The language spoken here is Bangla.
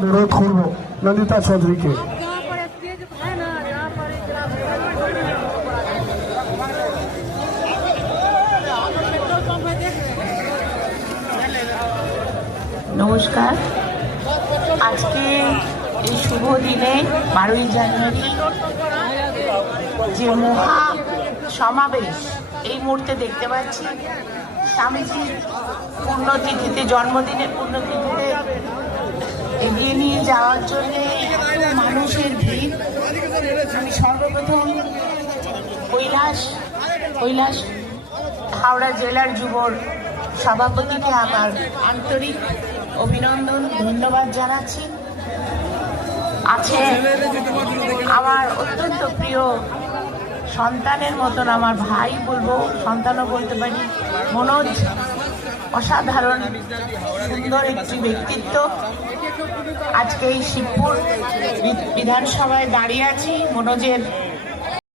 অনুরোধ করব ললিতা চৌধুরীকে। নমস্কার। আজকে এই শুভ দিনে 12ই জানুয়ারি যে মহা সমাবেশ এই মুহূর্তে দেখতে পাচ্ছি, স্বামীজির পুণ্যতিথিতে, জন্মদিনের পুণ্যতিথিতে এগিয়ে নিয়ে যাওয়ার জন্য মানুষের ভিড়। আমি সর্বপ্রথম কৈলাস হাওড়া জেলার যুবর সভাপতিকে আমার আন্তরিক অভিনন্দন, ধন্যবাদ জানাচ্ছি। আছে আমার অত্যন্ত প্রিয় সন্তানের মতন, আমার ভাই বলবো, সন্তানও বলতে পারি, মনোজ। অসাধারণ সুন্দর একটি ব্যক্তিত্ব। আজকে এই শিবপুর বিধানসভায় দাঁড়িয়ে আছি মনোজের